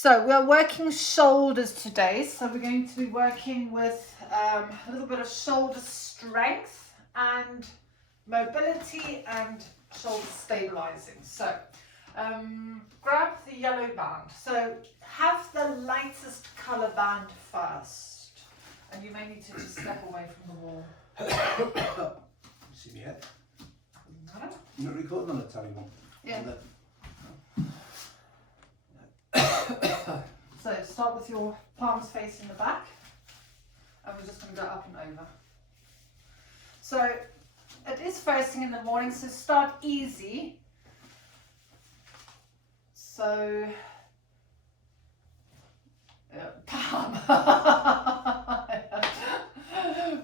So we are working shoulders today. So we're going to be working with a little bit of shoulder strength and mobility and shoulder stabilizing. So grab the yellow band. So have the lightest color band first. And you may need to just step away from the wall. See me head? Matter? You're not recording on the telly one? Yeah. So start with your palms facing the back, and we're just going to go up and over. So it is first thing in the morning, so start easy. So Pam.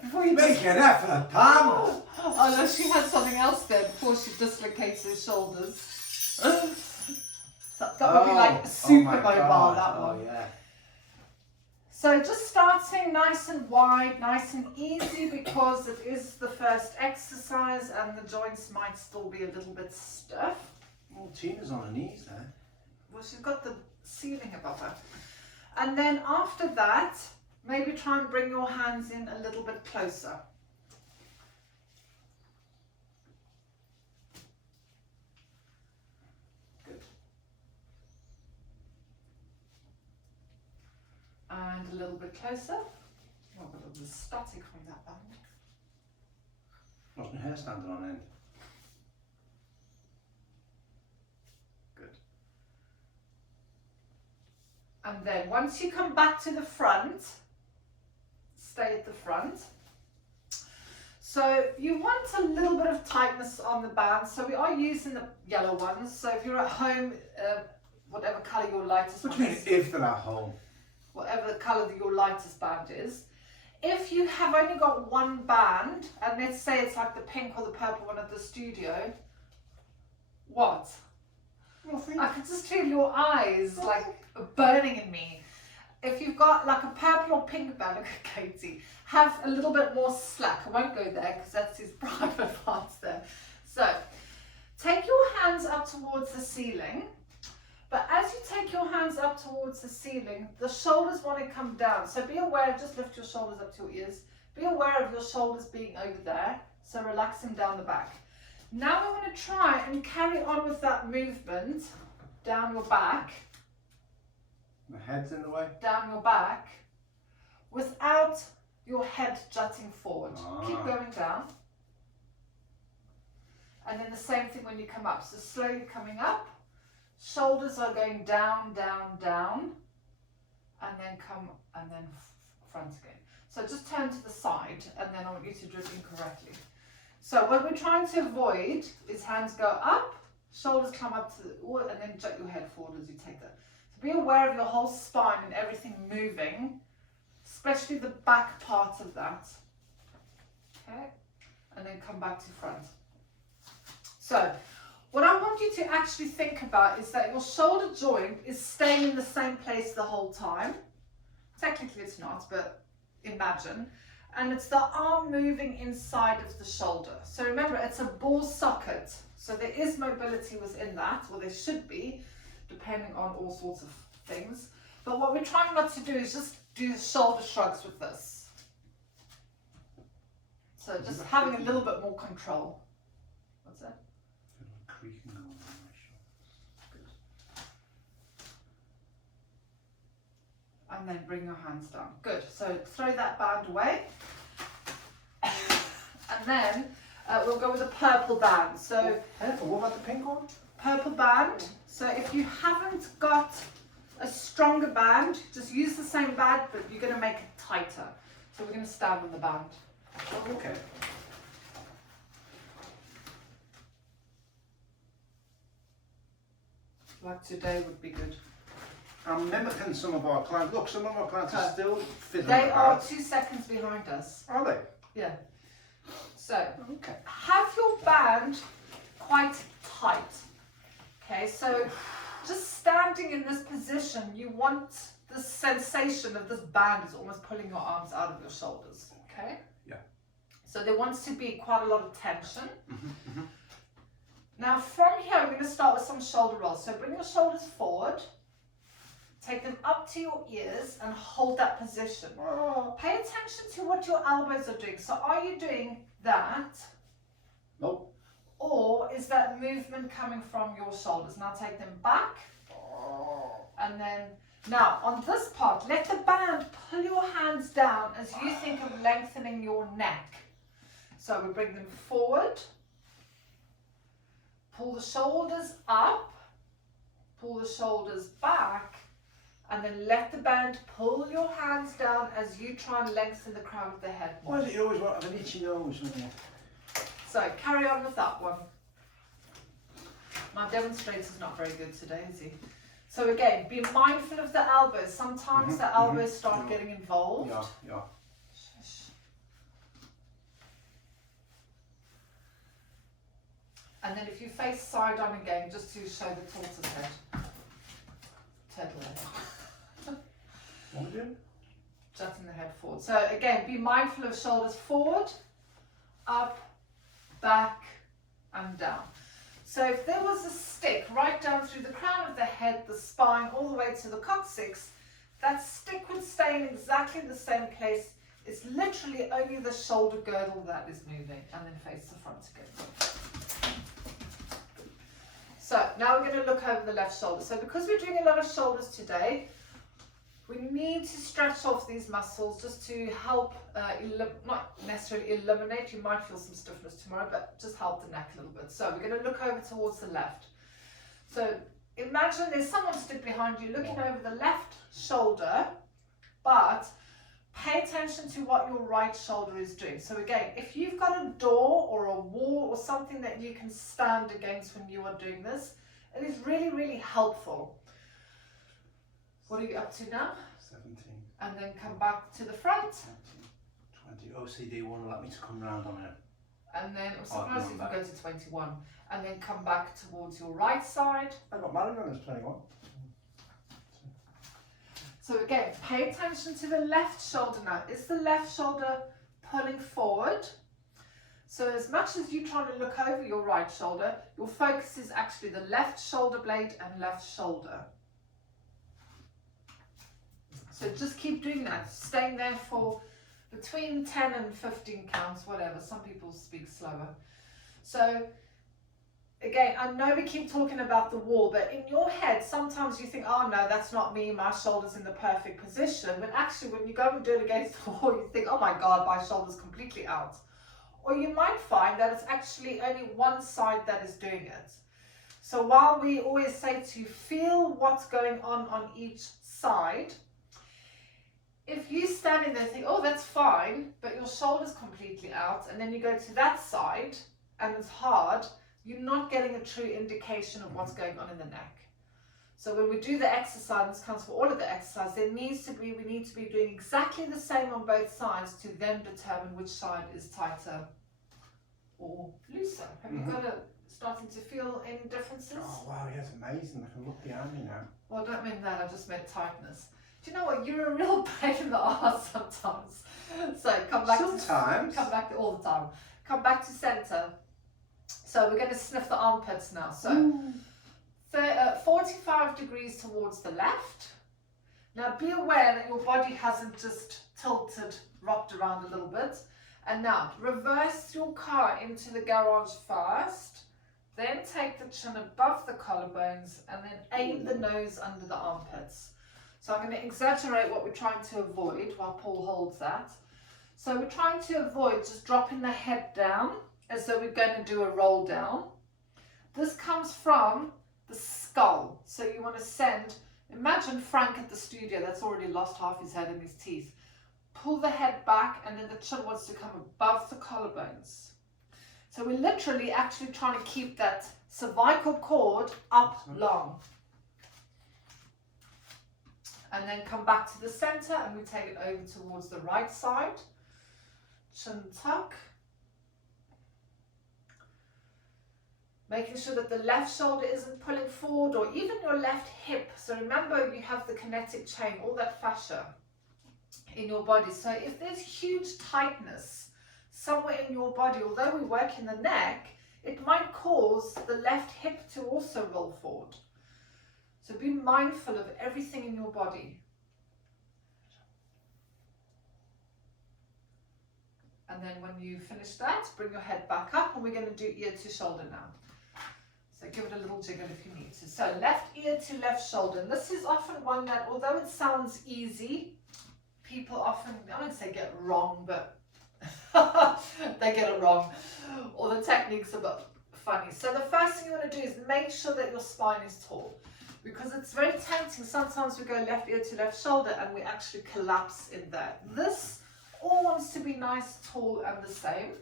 Before you Make an effort, Pam! Oh no, she had something else there before she dislocates her shoulders. So that would be like super mobile, that one. Oh, yeah. So just starting nice and wide, nice and easy, because it is the first exercise and the joints might still be a little bit stiff. Well, Tina's on her knees there. Well, she's got the ceiling above her. And then after that, maybe try and bring your hands in a little bit closer. And a little bit closer. Oh, got a little static from that band. Lost my hair standing on end. Good. And then once you come back to the front, stay at the front. So you want a little bit of tightness on the band. So we are using the yellow ones. So if you're at home, whatever colour your lightest What do one you mean is. if they're at home? Whatever the colour that your lightest band is. If you have only got one band, and let's say it's like the pink or the purple one at the studio, what? Nothing. I can just feel your eyes like burning in me. If you've got like a purple or pink band, look at Katie, have a little bit more slack. I won't go there because that's his private parts there. So take your hands up towards the ceiling. But as you take your hands up towards the ceiling, the shoulders want to come down. So be aware, just lift your shoulders up to your ears. Be aware of your shoulders being over there. So relaxing down the back. Now I want to try and carry on with that movement down your back. My head's in the way. Down your back without your head jutting forward. Keep going down. And then the same thing when you come up. So slowly coming up. Shoulders are going down, down, down, and then come, and then front again. So just turn to the side, and then I want you to do it incorrectly. So what we're trying to avoid is hands go up, shoulders come up to the, and then jut your head forward as you take that. So be aware of your whole spine and everything moving, especially the back part of that. Okay, and then come back to front. So what I want you to actually think about is that your shoulder joint is staying in the same place the whole time. Technically it's not, but imagine. And it's the arm moving inside of the shoulder. So remember, it's a ball socket. So there is mobility within that, or there should be, depending on all sorts of things. But what we're trying not to do is just do shoulder shrugs with this. So just having a little bit more control. What's that? Creaking going on my shoulders. Good. And then bring your hands down. Good. So throw that band away. And then we'll go with a purple band. So What about the pink one? purple band. So if you haven't got a stronger band, just use the same band, but you're going to make it tighter. So we're going to stand on the band. Oh, okay. Like today would be good. I'm mimicking some of our clients. Look, some of our clients are still fiddling They are about. 2 seconds behind us. Are they? Yeah. So Okay. have your band quite tight. Okay, so just standing in this position, you want the sensation of this band is almost pulling your arms out of your shoulders. Okay? Yeah. So there wants to be quite a lot of tension. Now from here, we're going to start with some shoulder rolls. So bring your shoulders forward. Take them up to your ears and hold that position. Pay attention to what your elbows are doing. So are you doing that? Nope. Or is that movement coming from your shoulders? Now take them back. And then, now on this part, let the band pull your hands down as you think of lengthening your neck. So we bring them forward. Pull the shoulders up. Pull the shoulders back. And then let the band pull your hands down as you try and lengthen the crown of the head more. Why is it you always want to have an itchy nose? So carry on with that one. My demonstrator's not very good today, is he? So again, be mindful of the elbows. Sometimes the elbows start getting involved. Yeah. And then if you face side on again, just to show the tortoise head. Turtle head. What are you doing? Jutting the head forward. So again, be mindful of shoulders forward, up, back, and down. So if there was a stick right down through the crown of the head, the spine, all the way to the coccyx, that stick would stay in exactly the same place. It's literally only the shoulder girdle that is moving, and then face the front again. So now we're going to look over the left shoulder. So because we're doing a lot of shoulders today, we need to stretch off these muscles just to help, not necessarily eliminate, you might feel some stiffness tomorrow, but just help the neck a little bit. So we're going to look over towards the left. So imagine there's someone stood behind you looking over the left shoulder, but pay attention to what your right shoulder is doing. So again, if you've got a door or a wall or something that you can stand against when you are doing this, it is really, really helpful. What are you up to now? 17. And then come back to the front. 20. OCD won't let me to come round on it. And then, I'm surprised if you go to 21. And then come back towards your right side. I got married when I was 21. So again, pay attention to the left shoulder now. Is the left shoulder pulling forward? So as much as you're trying to look over your right shoulder, your focus is actually the left shoulder blade and left shoulder. So just keep doing that, staying there for between 10 and 15 counts, whatever. Some people speak slower. So again, I know we keep talking about the wall, but in your head, sometimes you think, oh no, that's not me, my shoulder's in the perfect position. But actually, when you go and do it against the wall, you think, oh my God, my shoulder's completely out. Or you might find that it's actually only one side that is doing it. So while we always say to feel what's going on each side, if you stand in there and think, oh, that's fine, but your shoulder's completely out, and then you go to that side and it's hard, you're not getting a true indication of what's going on in the neck. So when we do the exercise, this counts for all of the exercise, we need to be doing exactly the same on both sides to then determine which side is tighter or looser. Have you got starting to feel any differences? Oh wow, yeah, it's amazing. I can look behind me now. Well, I don't mean that, I just meant tightness. Do you know what? You're a real pain in the arse sometimes. So come back to all the time. Come back to center. So we're going to sniff the armpits now. So 45 degrees towards the left. Now be aware that your body hasn't just tilted, rocked around a little bit. And now reverse your car into the garage first. Then take the chin above the collarbones and then aim the nose under the armpits. So I'm going to exaggerate what we're trying to avoid while Paul holds that. So we're trying to avoid just dropping the head down as though we're going to do a roll down. This comes from the skull. So you want to send, imagine Frank at the studio that's already lost half his head and his teeth. Pull the head back and then the chin wants to come above the collarbones. So we're literally actually trying to keep that cervical cord up long. And then come back to the center and we take it over towards the right side. Chin tuck. Making sure that the left shoulder isn't pulling forward or even your left hip. So remember, you have the kinetic chain, all that fascia in your body. So if there's huge tightness somewhere in your body, although we work in the neck, it might cause the left hip to also roll forward. So be mindful of everything in your body. And then when you finish that, bring your head back up, and we're going to do ear to shoulder now. So give it a little jiggle if you need to. So left ear to left shoulder. And this is often one that, although it sounds easy, people often, I won't say get it wrong, but they get it wrong. Or the technique's a bit funny. So the first thing you want to do is make sure that your spine is tall. Because it's very tempting. Sometimes we go left ear to left shoulder and we actually collapse in there. This all wants to be nice, tall, and the same.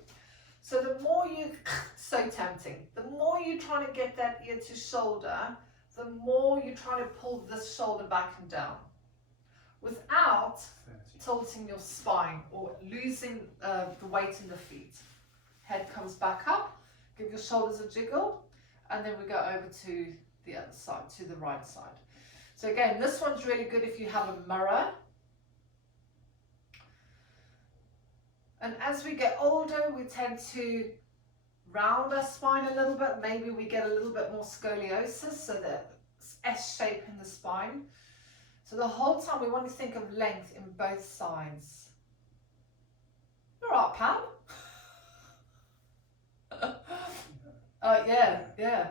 So the more you, so tempting, the more you try to get that ear to shoulder, the more you try to pull this shoulder back and down without tilting your spine or losing the weight in the feet. Head comes back up, give your shoulders a jiggle, and then we go over to the other side, to the right side. So again, this one's really good if you have a mirror. And as we get older, we tend to round our spine a little bit. Maybe we get a little bit more scoliosis, so that S shape in the spine. So the whole time we want to think of length in both sides. You're right, Pam. Yeah.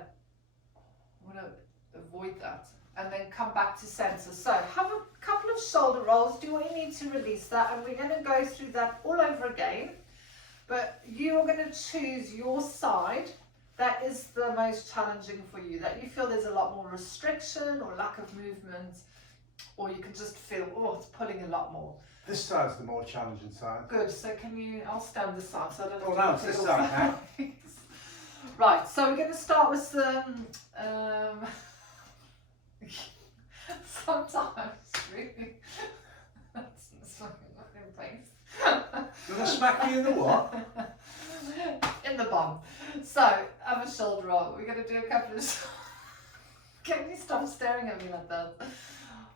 I want to avoid that. And then come back to center. So have a couple of shoulder rolls. Do what you need to release that. And we're going to go through that all over again. But you are going to choose your side that is the most challenging for you. That you feel there's a lot more restriction or lack of movement. Or you can just feel, oh, it's pulling a lot more. This side's the more challenging side. Good. So can you, I'll stand this side. So I don't know. Oh, now it's this side now. Right. So we're going to start with some... sometimes really that's fucking pain. You're gonna smack me in the what? In the bum. So have a shoulder roll. We're gonna do a couple of can you stop staring at me like that?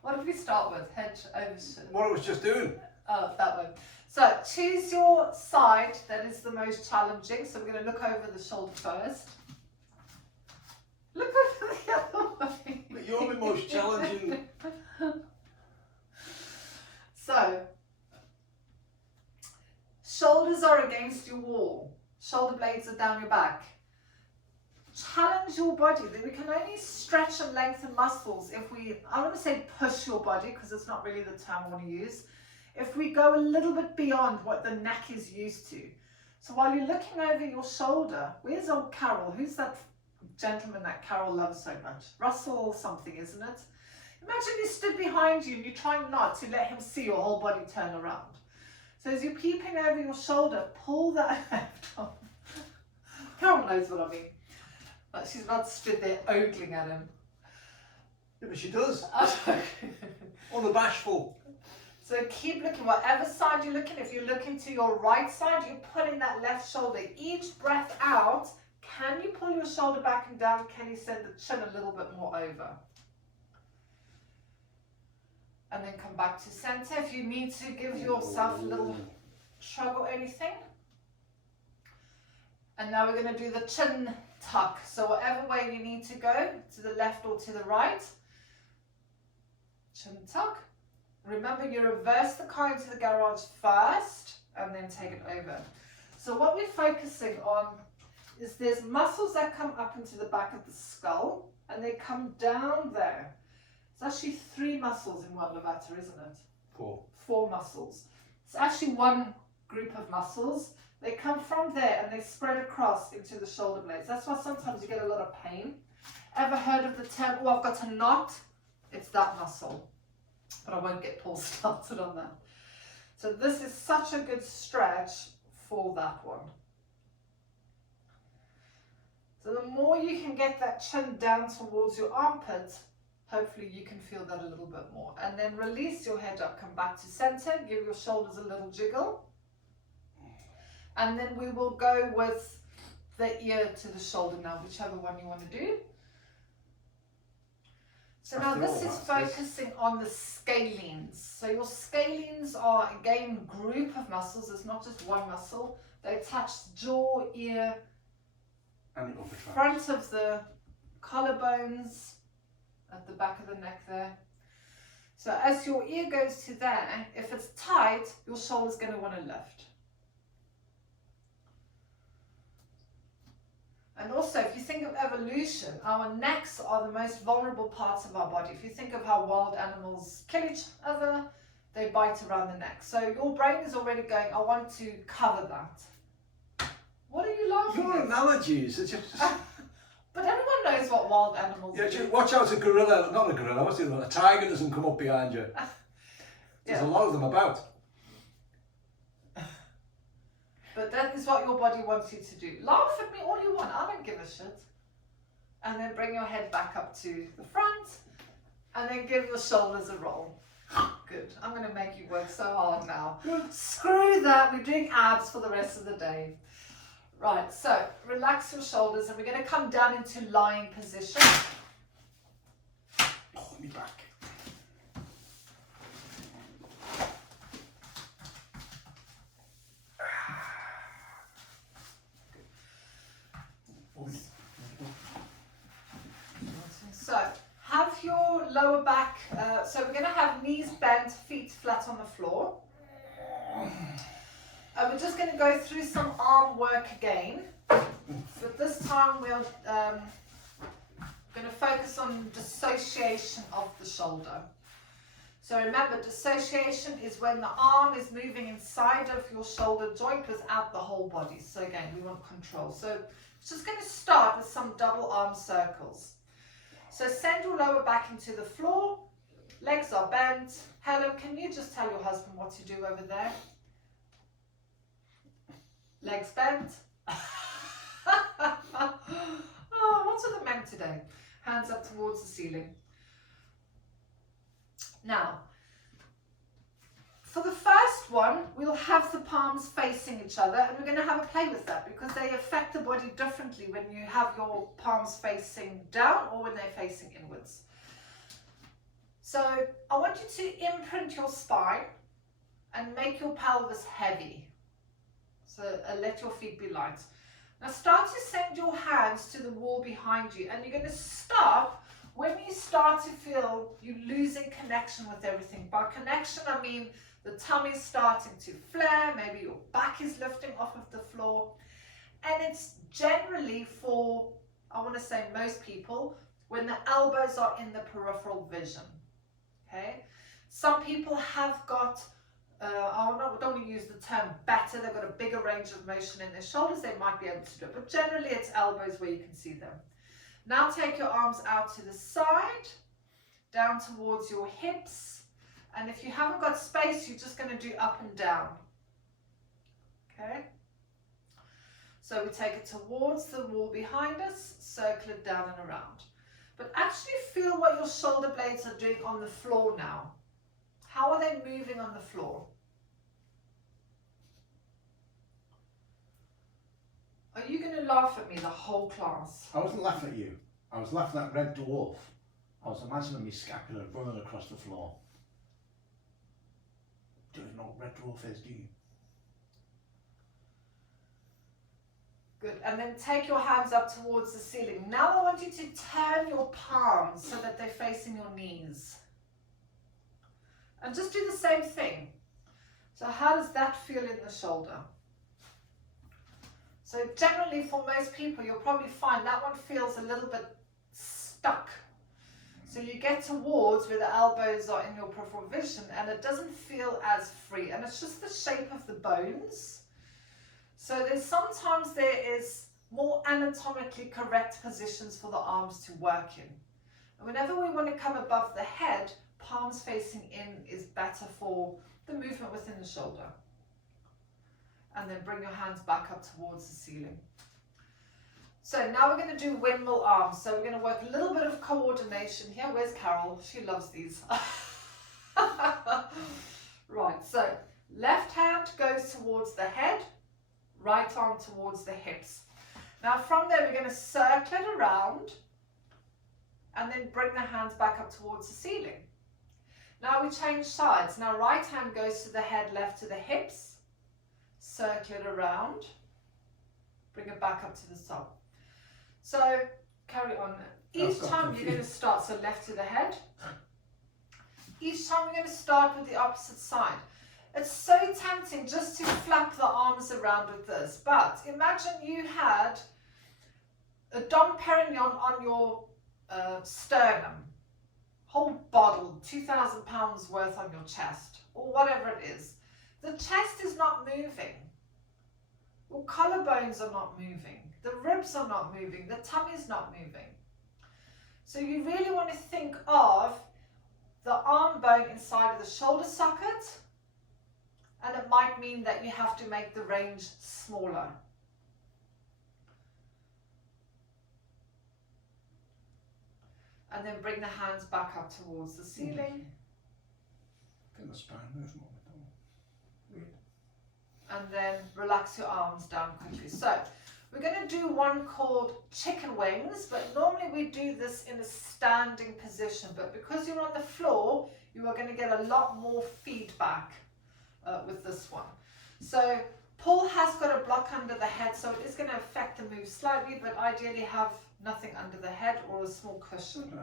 What did we start with? Head over shoulder. What I was just doing. Oh, that one. So choose your side that is the most challenging. So we're going to look over the shoulder first. Look over the other way. But you're the most challenging. So, shoulders are against your wall. Shoulder blades are down your back. Challenge your body. We can only stretch and lengthen muscles if we, I want to say push your body because it's not really the term I want to use. If we go a little bit beyond what the neck is used to. So while you're looking over your shoulder, where's old Carol? Who's that gentleman that Carol loves so much? Russell something, isn't it? Imagine he stood behind you and you're trying not to let him see your whole body turn around. So as you're peeping over your shoulder, pull that left on. Carol knows what I mean. But she's not stood there ogling at him. Yeah, but she does. Unabashful. So keep looking, whatever side you're looking. If you're looking to your right side, you're pulling that left shoulder. Each breath out, can you pull your shoulder back and down? Can you send the chin a little bit more over? And then come back to center. If you need to give yourself a little shrug or anything. And now we're going to do the chin tuck. So whatever way you need to go, to the left or to the right. Chin tuck. Remember, you reverse the car into the garage first and then take it over. So what we're focusing on is there's muscles that come up into the back of the skull and they come down there. It's actually 3 muscles in one levator, isn't it? 4. 4 muscles. It's actually one group of muscles. They come from there and they spread across into the shoulder blades. That's why sometimes you get a lot of pain. Ever heard of the term, oh, I've got a knot? It's that muscle. But I won't get Paul started on that. So this is such a good stretch for that one. So the more you can get that chin down towards your armpit, hopefully you can feel that a little bit more. And then release your head up, come back to center, give your shoulders a little jiggle. And then we will go with the ear to the shoulder now, whichever one you want to do. So now this is focusing on the scalenes. So your scalenes are, again, group of muscles. It's not just one muscle. They attach jaw, ear, And the upper front of the collarbones, at the back of the neck there. So as your ear goes to there, if it's tight, your shoulder's going to want to lift. And also, if you think of evolution, our necks are the most vulnerable parts of our body. If you think of how wild animals kill each other, they bite around the neck. So your brain is already going, I want to cover that. What are you laughing Your at? analogies are just... But everyone knows what wild animals Yeah, do. just watch out, a gorilla, not a gorilla, what's the other one? A tiger doesn't come up behind you. There's a lot of them about. But that is what your body wants you to do. Laugh at me all you want, I don't give a shit. And then bring your head back up to the front, and then give your shoulders a roll. Good, I'm going to make you work so hard now. Screw that, we're doing abs for the rest of the day. Right, so relax your shoulders, and we're going to come down into lying position. Oh, me back. So have your lower back, so we're going to have knees bent, feet flat on the floor. We're just going to go through some arm work again, but this time we're going to focus on dissociation of the shoulder. So remember, dissociation is when the arm is moving inside of your shoulder joint without the whole body. So again, we want control. So it's just going to start with some double arm circles. So send your lower back into the floor, legs are bent. Helen, can you just tell your husband what to do over there? Legs bent. Oh, what's with the men today? Hands up towards the ceiling. Now, for the first one, we'll have the palms facing each other, and we're going to have a play with that because they affect the body differently when you have your palms facing down or when they're facing inwards. So I want you to imprint your spine and make your pelvis heavy. So let your feet be light. Now start to send your hands to the wall behind you, and you're going to stop when you start to feel you losing connection with everything. By connection, I mean the tummy's starting to flare, maybe your back is lifting off of the floor. And it's generally for, I want to say most people, when the elbows are in the peripheral vision. Okay? Some people have got, I don't want to use the term better, they've got a bigger range of motion in their shoulders, they might be able to do it. But generally it's elbows where you can see them. Now take your arms out to the side, down towards your hips. And if you haven't got space, you're just going to do up and down. Okay? So we take it towards the wall behind us, circle it down and around. But actually feel what your shoulder blades are doing on the floor now. How are they moving on the floor? Are you going to laugh at me the whole class? I wasn't laughing at you. I was laughing at Red Dwarf. I was imagining my scapula running across the floor. Do you know what Red Dwarf is, do you? Good. And then take your hands up towards the ceiling. Now I want you to turn your palms so that they're facing your knees. And just do the same thing. So how does that feel in the shoulder? So generally for most people, you'll probably find that one feels a little bit stuck. So you get towards where the elbows are in your peripheral vision and it doesn't feel as free. And it's just the shape of the bones. So sometimes there is more anatomically correct positions for the arms to work in. And whenever we want to come above the head, palms facing in is better for the movement within the shoulder. And then bring your hands back up towards the ceiling. So now we're going to do windmill arms. So we're going to work a little bit of coordination here. Where's Carol? She loves these. Right, so left hand goes towards the head, right arm towards the hips. Now from there we're going to circle it around and then bring the hands back up towards the ceiling. Now we change sides. Now right hand goes to the head, left to the hips. Circle it around, bring it back up to the top. So carry on. Each time you're going to start, so left to the head. Each time you're going to start with the opposite side. It's so tempting just to flap the arms around with this, but imagine you had a Dom Perignon on your sternum, whole bottle, 2,000 pounds worth on your chest, or whatever it is. The chest is not moving. Your collarbones are not moving. The ribs are not moving. The tummy's not moving. So you really want to think of the arm bone inside of the shoulder socket, and it might mean that you have to make the range smaller. And then bring the hands back up towards the ceiling. I think the spine moves more. And then relax your arms down quickly. So we're going to do one called chicken wings, but normally we do this in a standing position, but because you're on the floor, you are going to get a lot more feedback with this one. So Paul has got a block under the head, so it is going to affect the move slightly, but ideally have nothing under the head or a small cushion.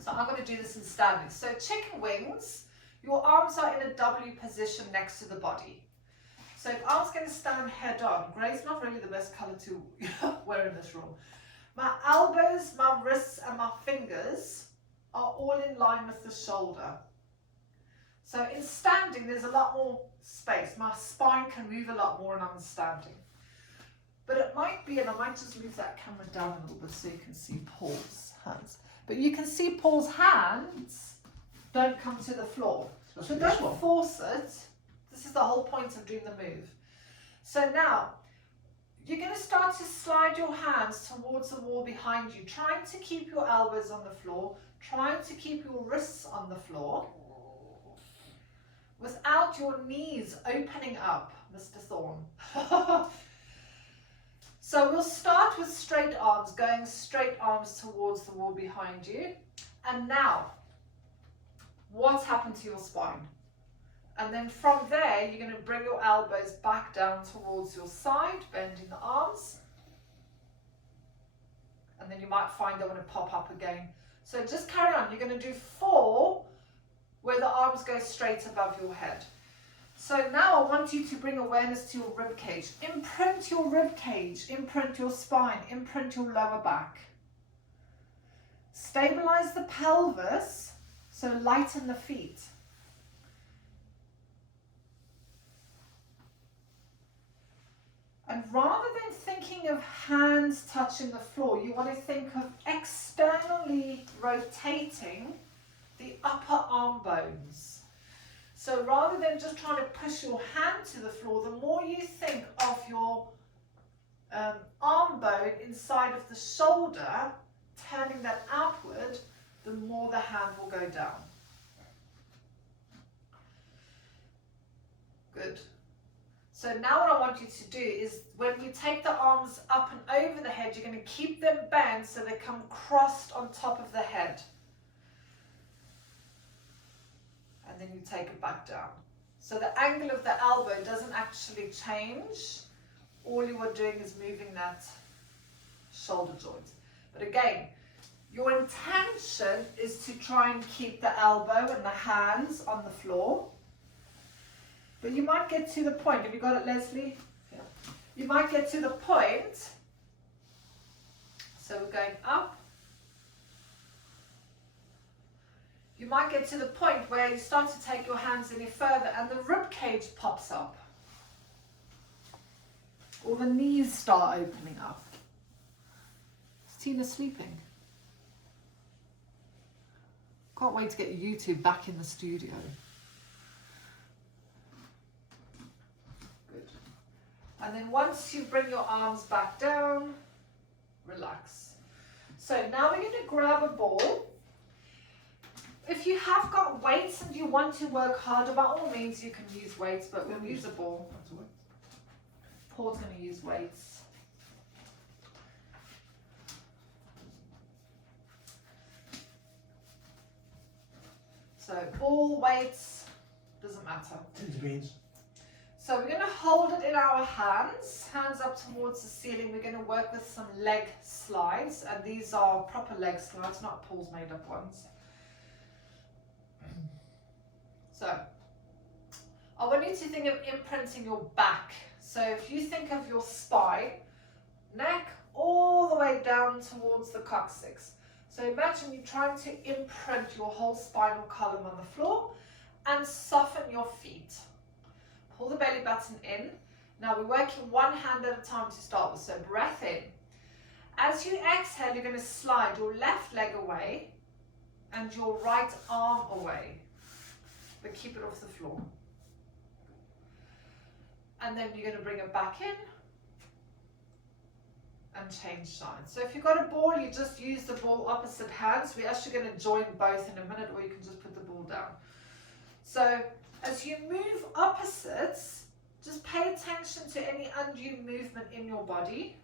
So I'm going to do this in standing. So chicken wings, your arms are in a W position next to the body. So if I was going to stand head on, grey's not really the best colour to wear in this room. My elbows, my wrists and my fingers are all in line with the shoulder. So in standing, there's a lot more space. My spine can move a lot more when I'm standing. But it might be, and I might just move that camera down a little bit so you can see Paul's hands. But you can see Paul's hands don't come to the floor. So don't force it. This is the whole point of doing the move. So now, you're going to start to slide your hands towards the wall behind you, trying to keep your elbows on the floor, trying to keep your wrists on the floor, without your knees opening up, Mr. Thorne. So we'll start with straight arms, going straight arms towards the wall behind you. And now, what's happened to your spine? And then from there, you're going to bring your elbows back down towards your side, bending the arms. And then you might find they want to pop up again. So just carry on. You're going to do 4 where the arms go straight above your head. So now I want you to bring awareness to your rib cage. Imprint your rib cage, imprint your spine, imprint your lower back. Stabilize the pelvis, so lighten the feet. And rather than thinking of hands touching the floor, you want to think of externally rotating the upper arm bones. So rather than just trying to push your hand to the floor, the more you think of your arm bone inside of the shoulder, turning that outward, the more the hand will go down. Good. So now what I want you to do is when you take the arms up and over the head, you're going to keep them bent so they come crossed on top of the head. And then you take it back down. So the angle of the elbow doesn't actually change. All you are doing is moving that shoulder joint. But again, your intention is to try and keep the elbow and the hands on the floor. But you might get to the point, have you got it, Leslie? Yeah. You might get to the point, so we're going up. You might get to the point where you start to take your hands any further and the rib cage pops up. Or the knees start opening up. Is Tina sleeping? Can't wait to get YouTube back in the studio. Good. And then once you bring your arms back down, relax. So now we're going to grab a ball. If you have got weights and you want to work harder, by all means you can use weights, but we'll use a ball. Paul's going to use weights. So ball, weights, doesn't matter. Tins of beans. So we're going to hold it in our hands up towards the ceiling. We're going to work with some leg slides, and these are proper leg slides, not Paul's made up ones. So I want you to think of imprinting your back. So if you think of your spine, neck all the way down towards the coccyx. So imagine you're trying to imprint your whole spinal column on the floor and soften your feet. Pull the belly button in. Now we're working one hand at a time to start with, so breath in. As you exhale, you're going to slide your left leg away and your right arm away, but keep it off the floor. And then you're going to bring it back in and change sides. So if you've got a ball, you just use the ball opposite hands. We're actually going to join both in a minute, or you can just put the ball down. So as you move opposites, just pay attention to any undue movement in your body.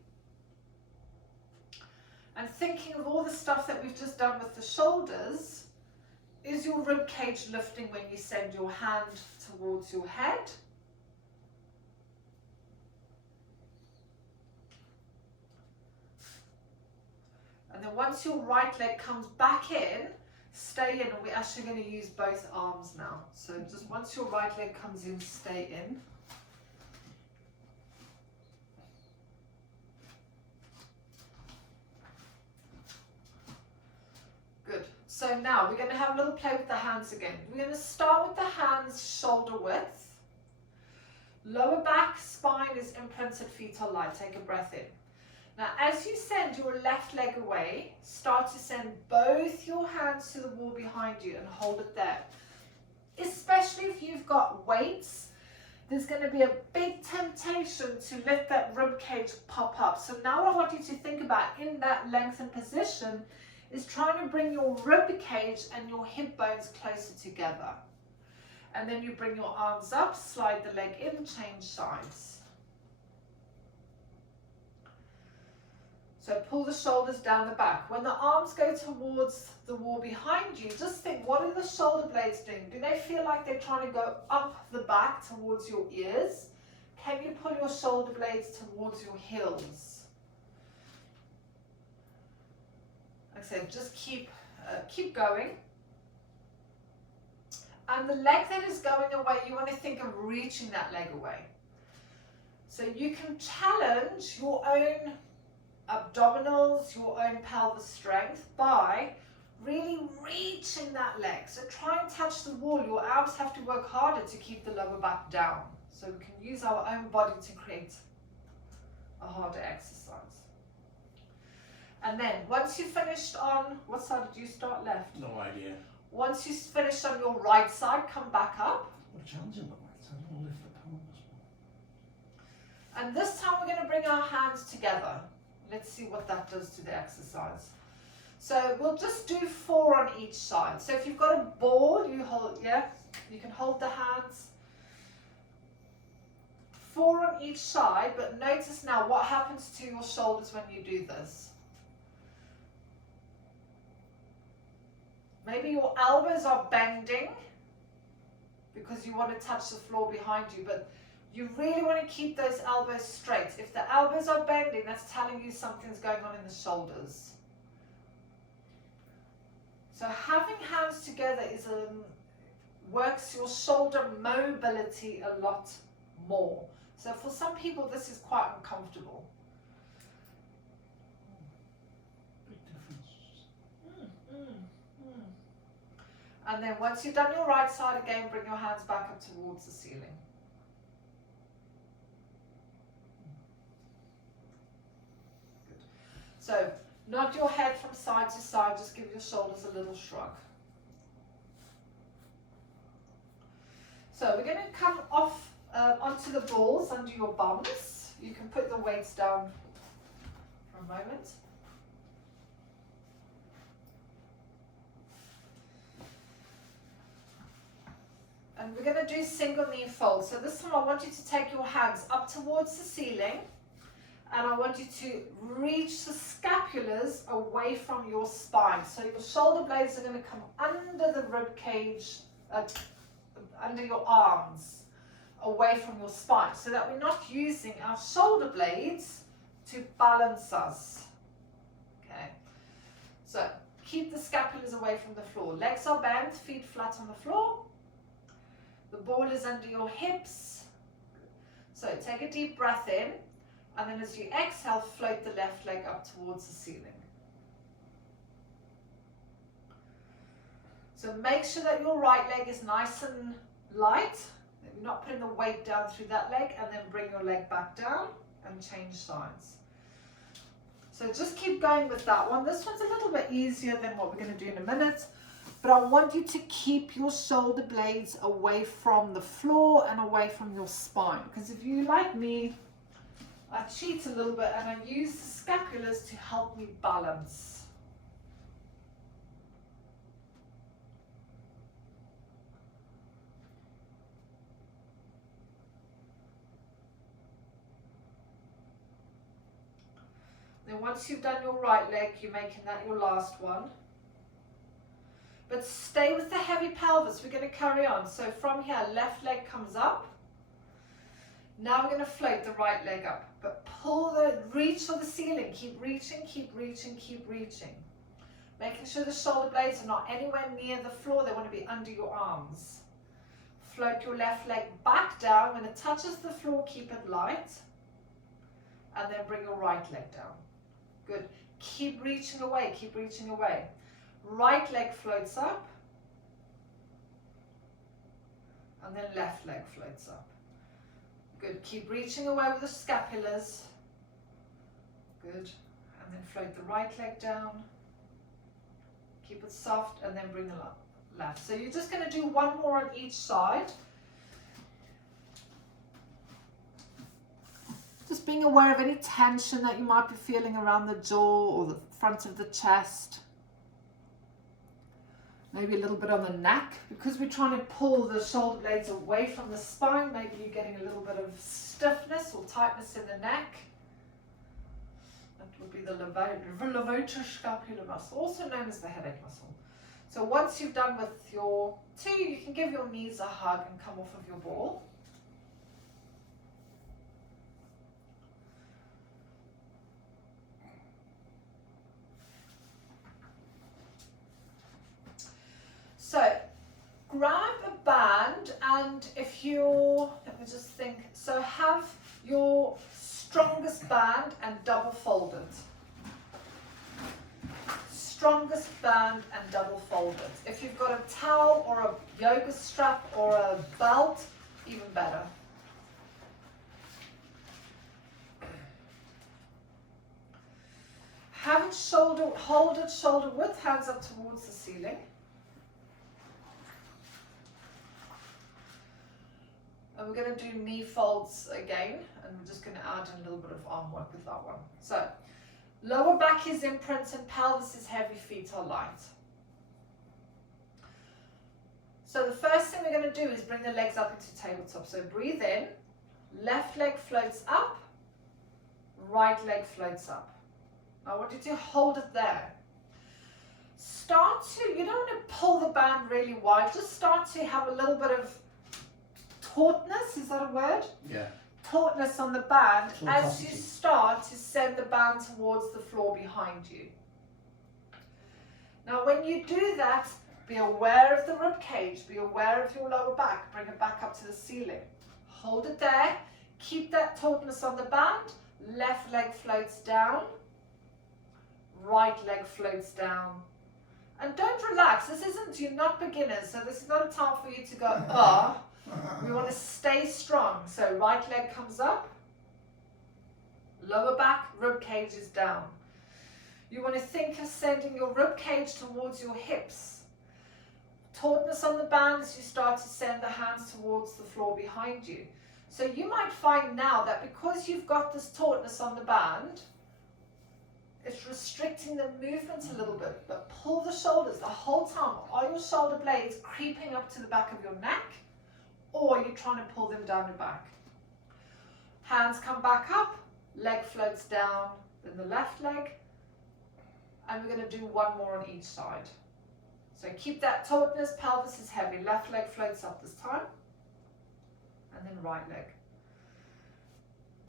And thinking of all the stuff that we've just done with the shoulders, is your rib cage lifting when you send your hand towards your head? And then once your right leg comes back in, stay in, and we're actually going to use both arms now. So just once your right leg comes in, stay in. Good. So now we're going to have a little play with the hands again. We're going to start with the hands shoulder width. Lower back, spine is imprinted, feet are light. Take a breath in. Now, as you send your left leg away, start to send both your hands to the wall behind you and hold it there. Especially if you've got weights, there's going to be a big temptation to let that rib cage pop up. So now what I want you to think about in that lengthened position is trying to bring your rib cage and your hip bones closer together. And then you bring your arms up, slide the leg in, change sides. So pull the shoulders down the back. When the arms go towards the wall behind you, just think, what are the shoulder blades doing? Do they feel like they're trying to go up the back towards your ears? Can you pull your shoulder blades towards your heels? Like I said, just keep going. And the leg that is going away, you want to think of reaching that leg away. So you can challenge your own abdominals, your own pelvis strength by really reaching that leg. So try and touch the wall. Your abs have to work harder to keep the lower back down. So we can use our own body to create a harder exercise. And then once you finished on, what side did you start? Left? No idea. Once you finish on your right side, come back up. What a challenge on the right side. I want to lift the pelvis. And this time we're going to bring our hands together. Let's see what that does to the exercise. So we'll just do 4 on each side. So if you've got a ball, you hold, yeah, you can hold the hands. 4 on each side, but notice now what happens to your shoulders when you do this. Maybe your elbows are bending because you want to touch the floor behind you, but you really want to keep those elbows straight. If the elbows are bending, that's telling you something's going on in the shoulders. So having hands together works your shoulder mobility a lot more. So for some people, this is quite uncomfortable. Big difference. And then once you've done your right side again, bring your hands back up towards the ceiling. So nod your head from side to side, just give your shoulders a little shrug. So we're going to come off onto the balls under your bums. You can put the weights down for a moment. And we're going to do single knee fold. So this time I want you to take your hands up towards the ceiling. And I want you to reach the scapulars away from your spine. So your shoulder blades are going to come under the rib cage, under your arms. away from your spine so that we're not using our shoulder blades to balance us. Okay, so keep the scapulars away from the floor. Legs are bent, feet flat on the floor. The ball is under your hips. So take a deep breath in, and then as you exhale, float the left leg up towards the ceiling. So make sure that your right leg is nice and light, that you're not putting the weight down through that leg, and then bring your leg back down and change sides. So just keep going with that one. This one's a little bit easier than what we're going to do in a minute, but I want you to keep your shoulder blades away from the floor and away from your spine, because if you, like me, I cheat a little bit and I use the scapulars to help me balance. Then once you've done your right leg, you're making that your last one. But stay with the heavy pelvis. We're going to carry on. So from here, left leg comes up. Now we're going to float the right leg up. But reach for the ceiling. Keep reaching, keep reaching, keep reaching. Making sure the shoulder blades are not anywhere near the floor. They want to be under your arms. Float your left leg back down. When it touches the floor, keep it light. And then bring your right leg down. Good. Keep reaching away, keep reaching away. Right leg floats up. And then left leg floats up. Good. Keep reaching away with the scapulars. Good. And then float the right leg down. Keep it soft and then bring the left. So you're just going to do one more on each side. Just being aware of any tension that you might be feeling around the jaw or the front of the chest. Maybe a little bit on the neck, because we're trying to pull the shoulder blades away from the spine. Maybe you're getting a little bit of stiffness or tightness in the neck. That would be the levator scapular muscle, also known as the headache muscle. So once you've done with your two, you can give your knees a hug and come off of your ball. So grab a band, and if you're, let me just think, so have your strongest band and double fold it. Strongest band and double fold it. If you've got a towel or a yoga strap or a belt, even better. Have it hold it shoulder width, hands up towards the ceiling. And we're going to do knee folds again, and we're just going to add in a little bit of arm work with that one. So, lower back is imprinted, pelvis is heavy, feet are light. So the first thing we're going to do is bring the legs up into tabletop. So breathe in, left leg floats up, right leg floats up. I want you to hold it there. You don't want to pull the band really wide, just start to have a little bit of tautness, is that a word? Yeah. Tautness on the band as you start to send the band towards the floor behind you. Now when you do that, be aware of the rib cage, be aware of your lower back, bring it back up to the ceiling. Hold it there, keep that tautness on the band, left leg floats down, right leg floats down. And don't relax, you're not beginners, so this is not a time for you to go, We want to stay strong. So right leg comes up, lower back, rib cage is down. You want to think of sending your rib cage towards your hips. Tautness on the band as you start to send the hands towards the floor behind you. So you might find now that because you've got this tautness on the band, it's restricting the movement a little bit, but pull the shoulders the whole time. Are your shoulder blades creeping up to the back of your neck? Or you're trying to pull them down your back. Hands come back up, leg floats down, then the left leg, and we're going to do one more on each side. So keep that tautness, pelvis is heavy, left leg floats up this time. and then right leg.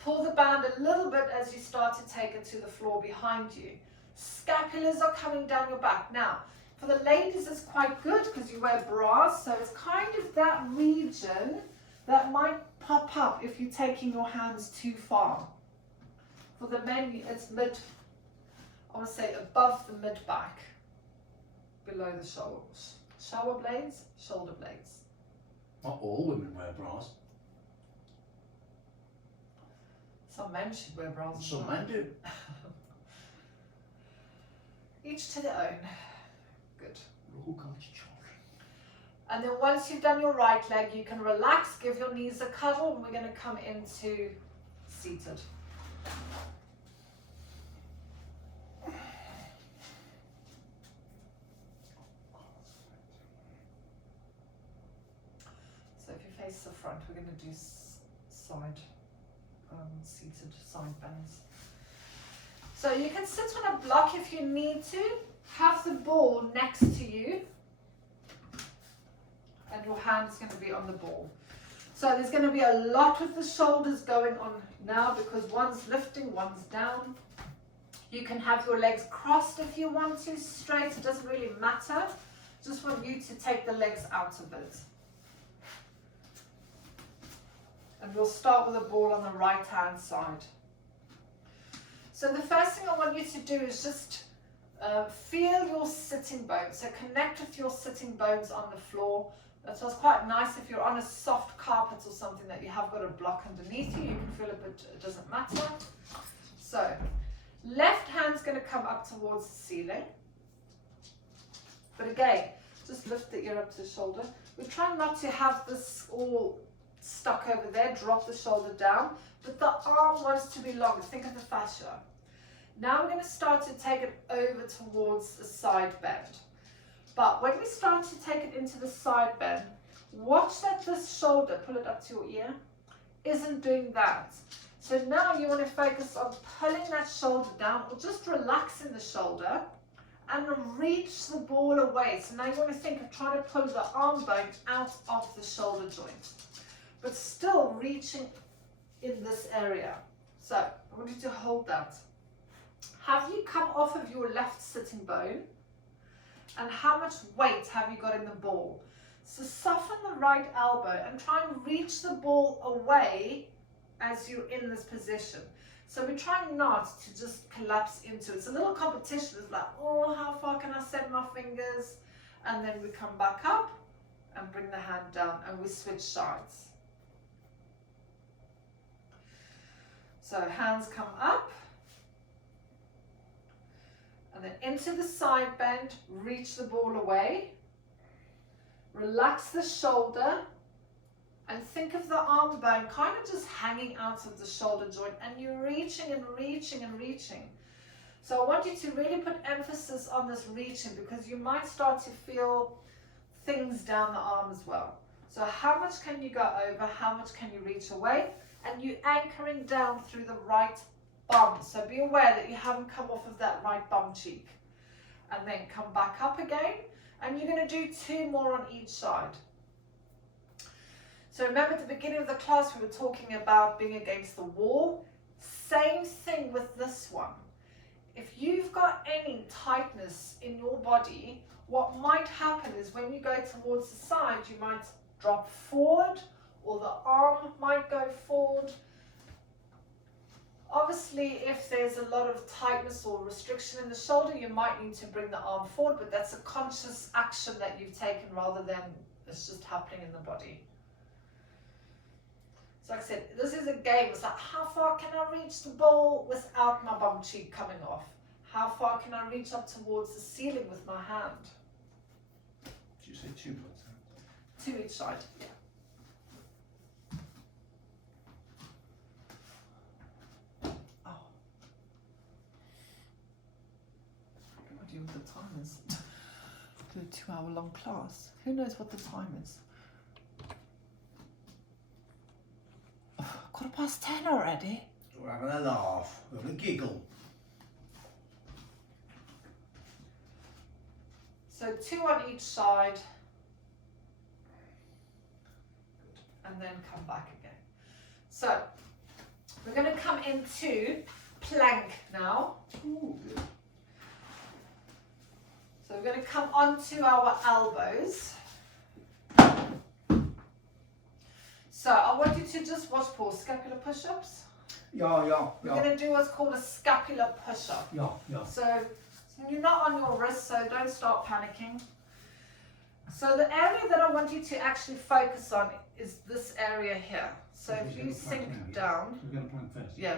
Pull the band a little bit as you start to take it to the floor behind you. Scapulars are coming down your back. Now, for the ladies, it's quite good because you wear bras, so it's kind of that region that might pop up if you're taking your hands too far. For the men, it's mid, I want to say above the mid back, below the shoulders. Shower blades, shoulder blades. Not all women wear bras. Some men should wear bras as Some well. men do. Each to their own. Good. Who got your children? And then once you've done your right leg, you can relax, give your knees a cuddle, and we're going to come into seated. So if you face the front, we're going to do side, seated side bends. So you can sit on a block if you need to. Have the ball next to you. And your hand is going to be on the ball. So there's going to be a lot of the shoulders going on now because one's lifting, one's down. You can have your legs crossed if you want to, straight, it doesn't really matter. Just want you to take the legs out of it. And we'll start with the ball on the right hand side. So the first thing I want you to do is just feel your sitting bones. So connect with your sitting bones on the floor. That's what's quite nice if you're on a soft carpet or something that you have got a block underneath you. You can feel it, but it doesn't matter. So left hand's going to come up towards the ceiling. But again, just lift the ear up to the shoulder. We're trying not to have this all stuck over there. Drop the shoulder down. But the arm wants to be longer. Think of the fascia. Now we're going to start to take it over towards the side bend. But when we start to take it into the side bend, watch that this shoulder, pull it up to your ear, isn't doing that. So now you want to focus on pulling that shoulder down or just relaxing the shoulder and reach the ball away. So now you want to think of trying to pull the arm bone out of the shoulder joint, but still reaching in this area. So I want you to hold that. Have you come off of your left sitting bone? And how much weight have you got in the ball? So soften the right elbow and try and reach the ball away as you're in this position. So we're trying not to just collapse into it. It's a little competition. It's like, oh, how far can I send my fingers? And then we come back up and bring the hand down and we switch sides. So hands come up. And then into the side bend, reach the ball away. Relax the shoulder and think of the arm bone kind of just hanging out of the shoulder joint and you're reaching and reaching and reaching. So I want you to really put emphasis on this reaching because you might start to feel things down the arm as well. So how much can you go over? How much can you reach away? And you anchoring down through the right bum. So be aware that you haven't come off of that right bum cheek. And then come back up again. And you're going to do 2 more on each side. So remember at the beginning of the class we were talking about being against the wall. Same thing with this one. If you've got any tightness in your body, what might happen is when you go towards the side, you might drop forward or the arm might go forward. Obviously, if there's a lot of tightness or restriction in the shoulder, you might need to bring the arm forward, but that's a conscious action that you've taken rather than it's just happening in the body. So like I said, this is a game. It's like, how far can I reach the ball without my bum cheek coming off? How far can I reach up towards the ceiling with my hand? Did you say 2 points? 2 each side, yeah. What the time is. Do a 2-hour-long class. Who knows what the time is? 10:15 already. We're having a laugh, we're having a giggle. So 2 on each side. and then come back again. So we're going to come into plank now. Ooh, good. So we're going to come onto our elbows. So I want you to just watch Paul, scapular push-ups. Yeah. We're going to do what's called a scapular push-up. Yeah. So you're not on your wrist, so don't start panicking. So the area that I want you to actually focus on is this area here. So if you sink down. We're going to plank first. Yeah.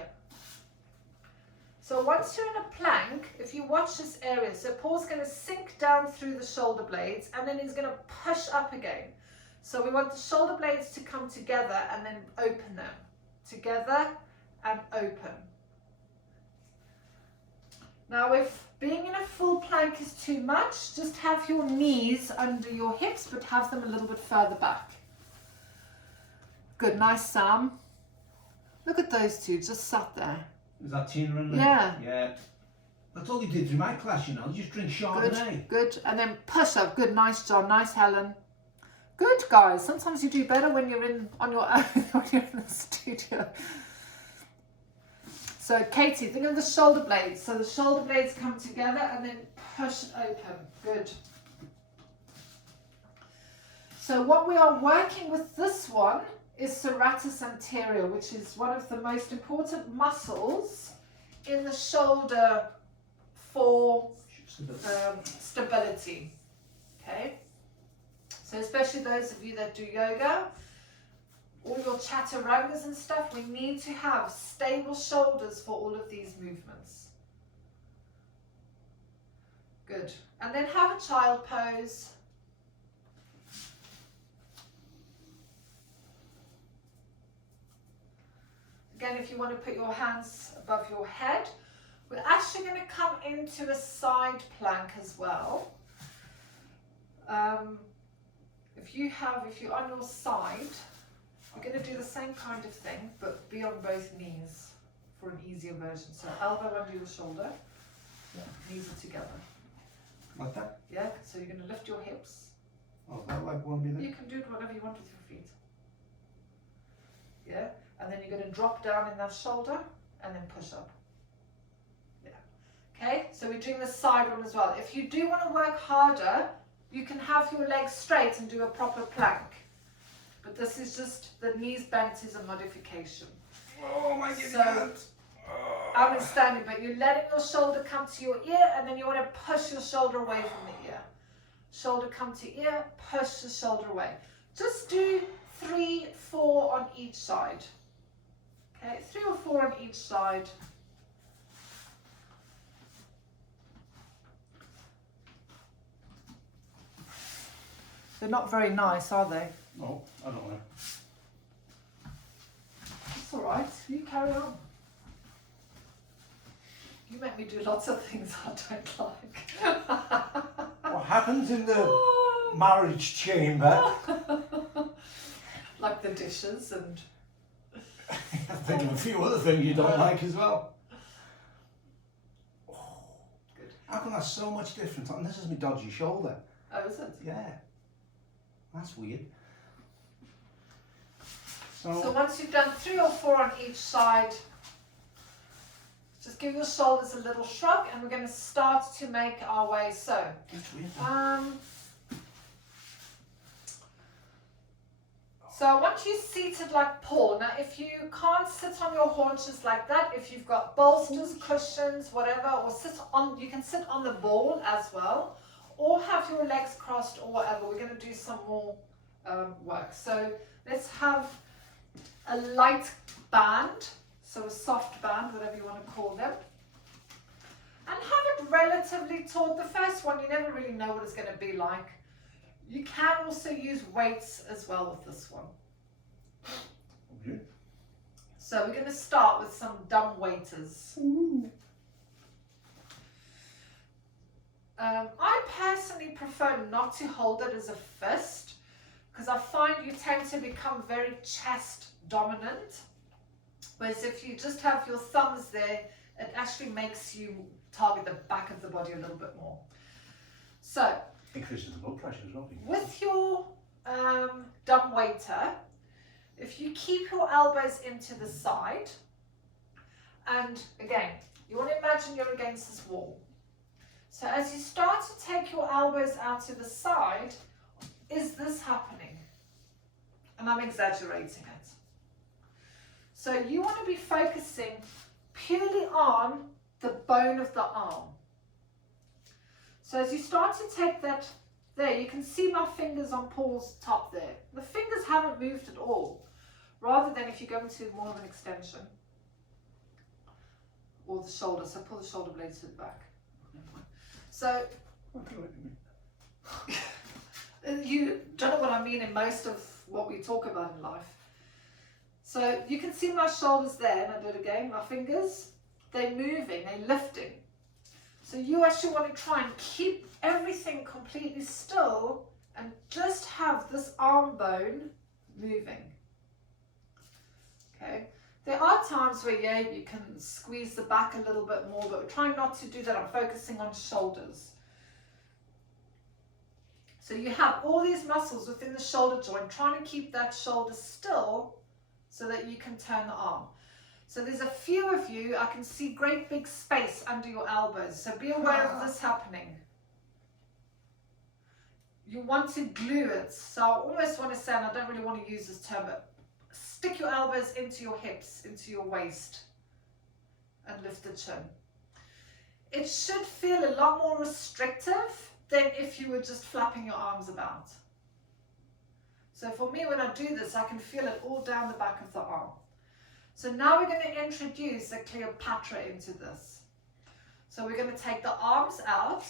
So once you're in a plank, if you watch this area, so Paul's going to sink down through the shoulder blades and then he's going to push up again. So we want the shoulder blades to come together and then open them. Together and open. Now if being in a full plank is too much, just have your knees under your hips but have them a little bit further back. Good, nice Sam. Look at those two just sat there. Is that Tina and Yeah. Yeah. That's all you did through my class, you know. You just drink Chardonnay. Good. And then push up. Good, nice John, nice Helen. Good guys. Sometimes you do better when you're on your own, when you're in the studio. So Katie, think of the shoulder blades. So the shoulder blades come together and then push it open. Good. So what we are working with this one is serratus anterior, which is one of the most important muscles in the shoulder for stability. Okay. So especially those of you that do yoga, all your chaturangas and stuff, we need to have stable shoulders for all of these movements. Good. And then have a child pose. Again, if you want to put your hands above your head, we're actually going to come into a side plank as well. If you're on your side, you're going to do the same kind of thing, but be on both knees for an easier version. So elbow under your shoulder, knees are together. Like that? Yeah, so you're going to lift your hips. Oh, that like one minute. You can do it whatever you want with your feet. Yeah, and then you're going to drop down in that shoulder and then push up. Yeah. Okay, so we're doing the side one as well. If you do want to work harder, you can have your legs straight and do a proper plank. But this is just, the knees bent is a modification. Oh my goodness. So, I'm standing, but you're letting your shoulder come to your ear and then you want to push your shoulder away from the ear. Shoulder come to ear, push the shoulder away. Just do 3, 4 on each side. Okay, 3 or 4 on each side. They're not very nice, are they? No, I don't know. It's all right. You carry on. You make me do lots of things I don't like. What happens in the marriage chamber? Like the dishes and... I think of a few other things you don't like as well. Good. How come that's so much different? And this is my dodgy shoulder. Oh, is it? Yeah. That's weird. So once you've done 3 or 4 on each side, just give your shoulders a little shrug and we're going to start to make our way. So, so I want you seated like Paul. Now, if you can't sit on your haunches like that, if you've got bolsters, cushions, whatever, or you can sit on the ball as well, or have your legs crossed or whatever. We're going to do some more work. So let's have a light band, so a soft band, whatever you want to call them, and have it relatively taut. The first one, you never really know what it's going to be like. You can also use weights as well with this one. Okay. So we're going to start with some dumb waiters. I personally prefer not to hold it as a fist because I find you tend to become very chest dominant. Whereas if you just have your thumbs there, it actually makes you target the back of the body a little bit more. So, Increases the blood pressure as well. with your dumb waiter, if you keep your elbows into the side, and again, you want to imagine you're against this wall. So as you start to take your elbows out to the side, is this happening? And I'm exaggerating it. So you want to be focusing purely on the bone of the arm. So as you start to take that, there, you can see my fingers on Paul's top there. The fingers haven't moved at all, rather than if you go into more of an extension, or the shoulder, so pull the shoulder blades to the back. So, you don't know what I mean in most of what we talk about in life. So you can see my shoulders there, and I do it again, my fingers, they're moving, they're lifting. So you actually want to try and keep everything completely still and just have this arm bone moving. Okay. There are times where, yeah, you can squeeze the back a little bit more, but we're trying not to do that. I'm focusing on shoulders. So you have all these muscles within the shoulder joint, trying to keep that shoulder still so that you can turn the arm. So there's a few of you, I can see great big space under your elbows. So be aware of this happening. You want to glue it. So I almost want to say, and I don't really want to use this term, but stick your elbows into your hips, into your waist, and lift the chin. It should feel a lot more restrictive than if you were just flapping your arms about. So for me, when I do this, I can feel it all down the back of the arm. So now we're going to introduce a Cleopatra into this. So we're going to take the arms out,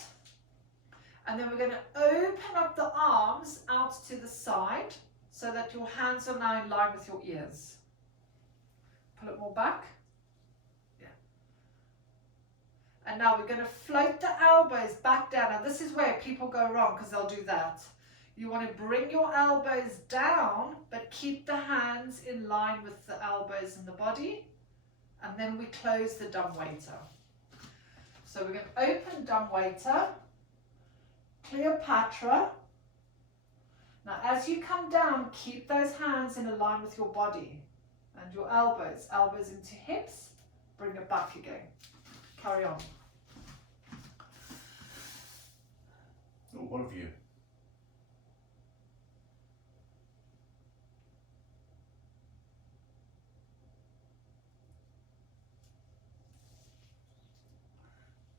and then we're going to open up the arms out to the side so that your hands are now in line with your ears. Pull it more back. Yeah. And now we're going to float the elbows back down. Now this is where people go wrong, because they'll do that. You want to bring your elbows down, but keep the hands in line with the elbows and the body. And then we close the dumbwaiter. So we're going to open dumbwaiter, Cleopatra. Now as you come down, keep those hands in a line with your body and your elbows. Elbows into hips, bring it back again. Carry on. Oh, what have you?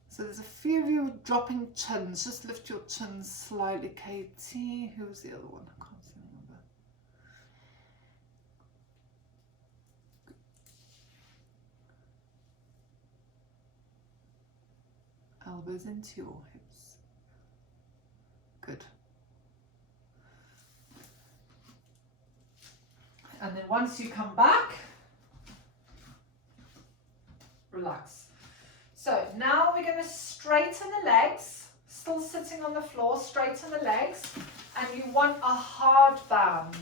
So there's a few of you dropping chins. Just lift your chin slightly, Katie. Who was the other one? I can't see the number. Elbows into your hips. Good. And then once you come back, relax. So now we're going to straighten the legs, still sitting on the floor, straighten the legs, and you want a hard band.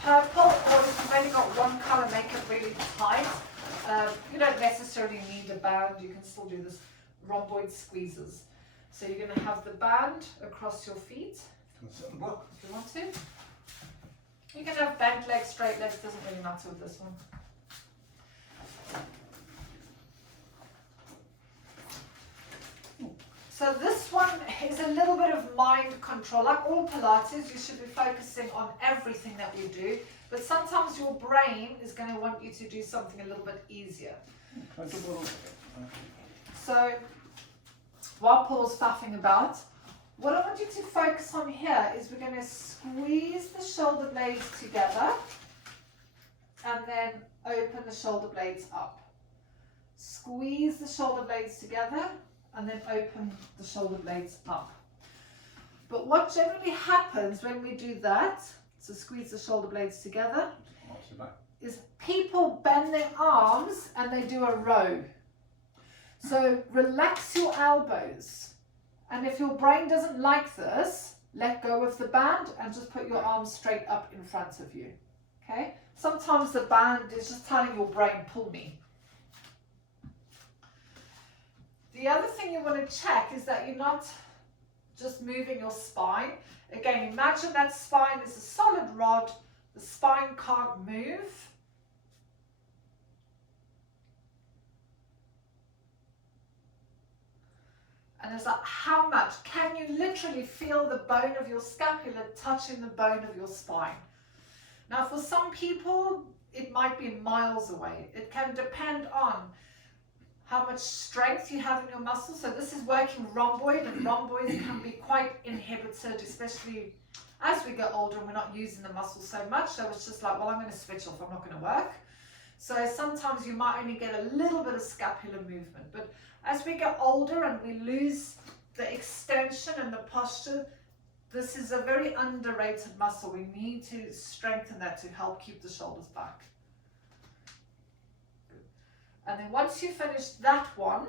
Purple, or if you've only got one colour, make it really tight. You don't necessarily need a band, you can still do this. Rhomboid Squeezers. So you're going to have the band across your feet. Can I sit on the block? If you want to. You can have bent legs, straight legs, doesn't really matter with this one. So this one is a little bit of mind control. Like all Pilates, you should be focusing on everything that we do, but sometimes your brain is going to want you to do something a little bit easier. So while Paul's faffing about, what I want you to focus on here is we're going to squeeze the shoulder blades together and then open the shoulder blades up. Squeeze the shoulder blades together and then open the shoulder blades up. But what generally happens when we do that, so squeeze the shoulder blades together, is people bend their arms and they do a row. So relax your elbows. And if your brain doesn't like this, let go of the band and just put your arms straight up in front of you. Okay? Sometimes the band is just telling your brain, pull me. The other thing you want to check is that you're not just moving your spine. Again, imagine that spine is a solid rod. The The spine can't move. And it's like, how much? Can you literally feel the bone of your scapula touching the bone of your spine? Now, for some people, it might be miles away. It can depend on how much strength you have in your muscles. So this is working rhomboid, and rhomboids can be quite inhibited, especially as we get older and we're not using the muscle so much. So it's just like, well, I'm going to switch off, I'm not going to work. So sometimes you might only get a little bit of scapular movement, but as we get older and we lose the extension and the posture, this is a very underrated muscle. We need to strengthen that to help keep the shoulders back. And then once you finish that one,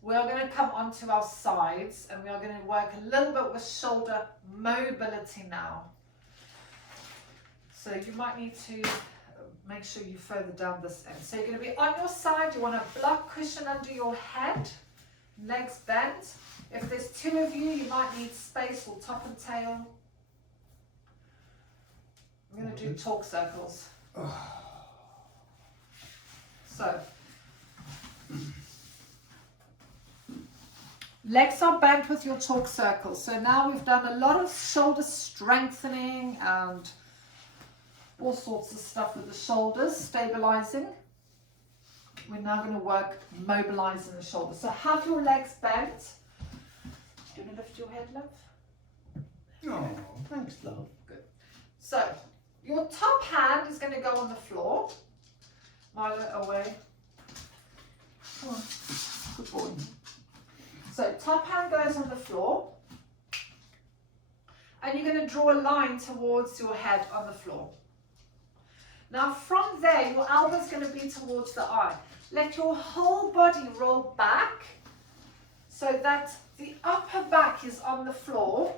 we are going to come onto our sides and we are going to work a little bit with shoulder mobility now. So you might need to make sure you further down this end. So you're going to be on your side, you want a block cushion under your head, legs bent. If there's two of you, you might need space or top and tail. I'm going to do talk circles. So, legs are bent with your talk circles. So now we've done a lot of shoulder strengthening and all sorts of stuff with the shoulders, stabilizing. We're now going to work mobilizing the shoulders. So have your legs bent. Do you want to lift your head, love? Oh, thanks, love. Good. So your top hand is going to go on the floor. Milo, away. Come on. Good boy. So top hand goes on the floor. And you're going to draw a line towards your head on the floor. Now from there, your elbow is going to be towards the eye. Let your whole body roll back so that the upper back is on the floor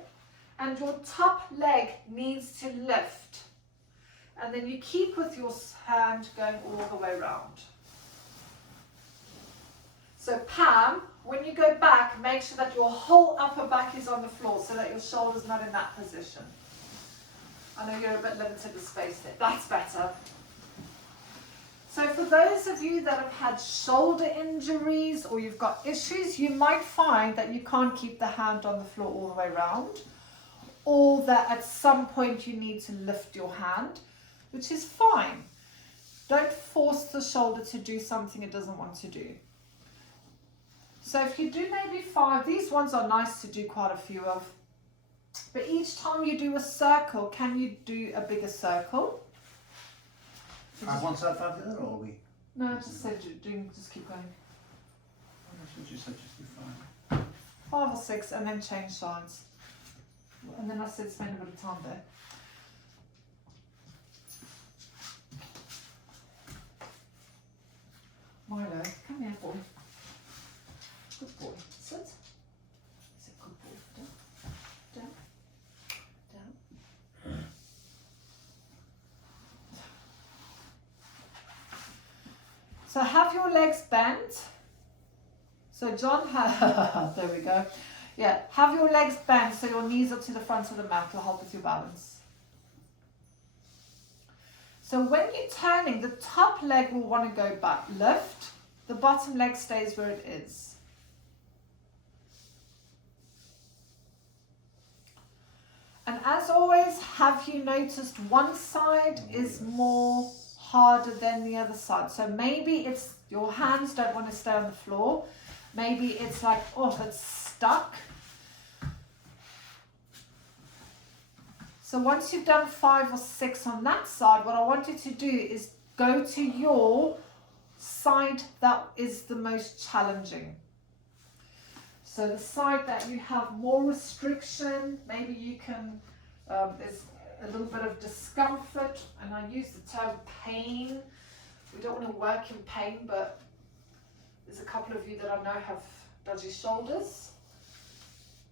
and your top leg needs to lift. And then you keep with your hand going all the way around. So Pam, when you go back, make sure that your whole upper back is on the floor so that your shoulder's not in that position. I know you're a bit limited with space there. That's better. So for those of you that have had shoulder injuries or you've got issues, you might find that you can't keep the hand on the floor all the way around, or that at some point you need to lift your hand, which is fine. Don't force the shoulder to do something it doesn't want to do. So if you do maybe 5, these ones are nice to do quite a few of. But each time you do a circle, can you do a bigger circle? So 5 one side, 5 the other, or are we? no, just said just keep going. I should just do 5. 5 or 6 and then change sides. And then I said spend a bit of time there. Milo, come here, boy. Good boy. Sit. Sit, good boy. Down. Down. Down. So have your legs bent. So John, there we go. Yeah, have your legs bent so your knees are to the front of the mat to help with your balance. So when you're turning, the top leg will want to go back, lift. The bottom leg stays where it is. And as always, have you noticed one side is more harder than the other side? So maybe it's your hands don't want to stay on the floor. Maybe it's like, oh, it's stuck. So once you've done 5 or 6 on that side, what I want you to do is go to your side that is the most challenging. So the side that you have more restriction, maybe you can, there's a little bit of discomfort, and I use the term pain. We don't want to work in pain, but there's a couple of you that I know have dodgy shoulders.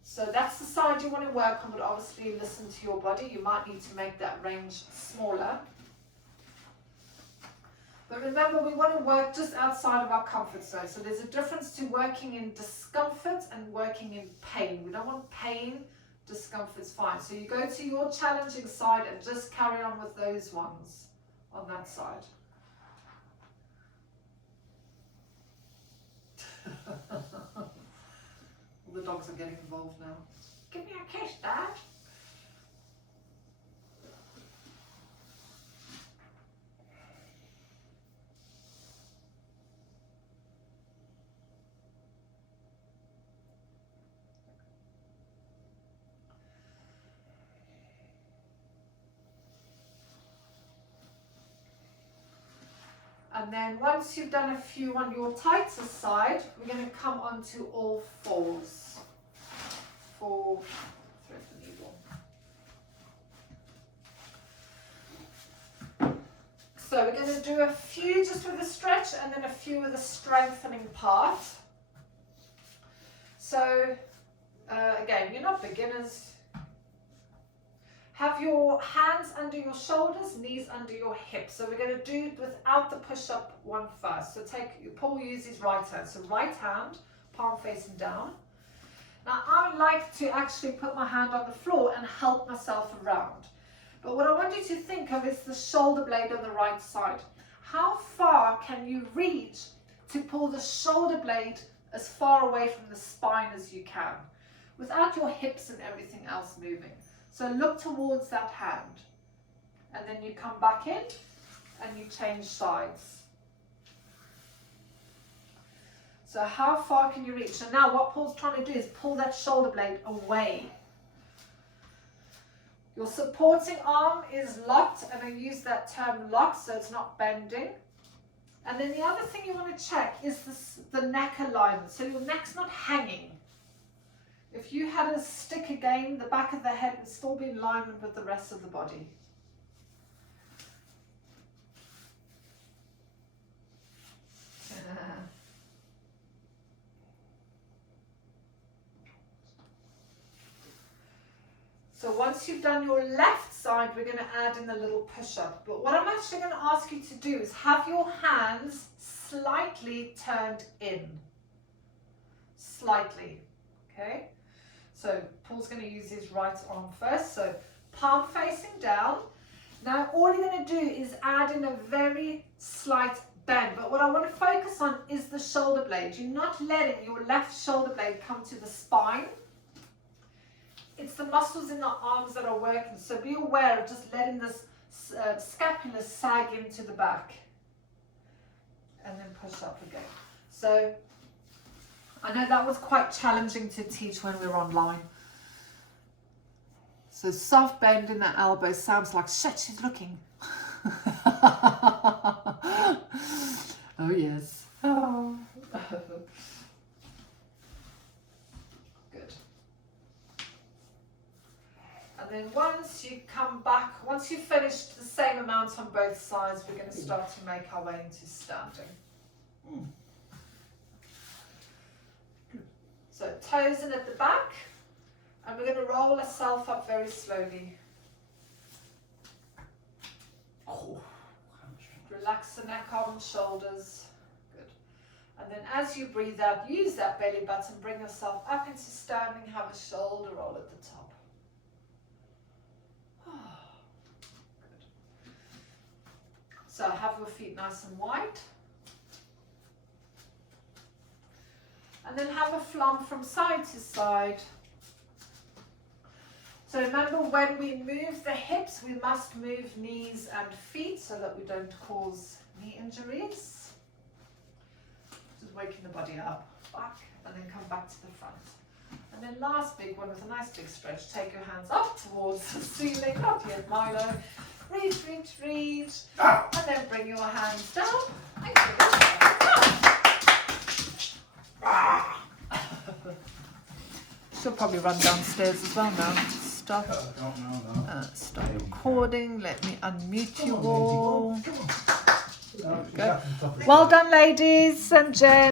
So that's the side you want to work on, but obviously listen to your body. You might need to make that range smaller. But remember, we want to work just outside of our comfort zone. So there's a difference to working in discomfort and working in pain. We don't want pain discomfort's fine. So you go to your challenging side and just carry on with those ones on that side. All the dogs are getting involved now. Give me a kiss, Dad. And then once you've done a few on your tighter side, we're going to come onto all fours. Thread the needle. So we're going to do a few just with a stretch and then a few with a strengthening part. So again, you're not beginners. Have your hands under your shoulders, knees under your hips. So we're going to do it without the push-up one first. So Paul uses right hand. So right hand, palm facing down. Now I like to actually put my hand on the floor and help myself around. But what I want you to think of is the shoulder blade on the right side. How far can you reach to pull the shoulder blade as far away from the spine as you can, without your hips and everything else moving? So look towards that hand, and then you come back in and you change sides. So how far can you reach? So now what Paul's trying to do is pull that shoulder blade away. Your supporting arm is locked, and I use that term locked so it's not bending. And then the other thing you want to check is the neck alignment. So your neck's not hanging. If you had a stick again, the back of the head would still be in alignment with the rest of the body. So once you've done your left side, we're going to add in a little push-up. But what I'm actually going to ask you to do is have your hands slightly turned in. Slightly. Okay? So Paul's going to use his right arm first. So palm facing down. Now all you're going to do is add in a very slight bend. But what I want to focus on is the shoulder blade. You're not letting your left shoulder blade come to the spine. It's the muscles in the arms that are working. So be aware of just letting this scapula sag into the back. And then push up again. So I know that was quite challenging to teach when we were online. So soft bend in the elbow sounds like, shit, she's looking. Oh yes. Oh. Good. And then once you come back, once you've finished the same amount on both sides, we're going to start to make our way into standing. So toes in at the back, and we're going to roll ourselves up very slowly. Relax the neck, arms, shoulders. Good. And then as you breathe out, use that belly button, bring yourself up into standing, have a shoulder roll at the top. Good. So have your feet nice and wide. And then have a flump from side to side. So remember, when we move the hips, we must move knees and feet so that we don't cause knee injuries. Just waking the body up, back, and then come back to the front. And then last big one with a nice big stretch. Take your hands up towards the ceiling, not yet, Milo. Reach, reach, reach. And then bring your hands down. And give it a She'll probably run downstairs as well now. Stop. Stop recording. Let me unmute you all. Well done, ladies and gents.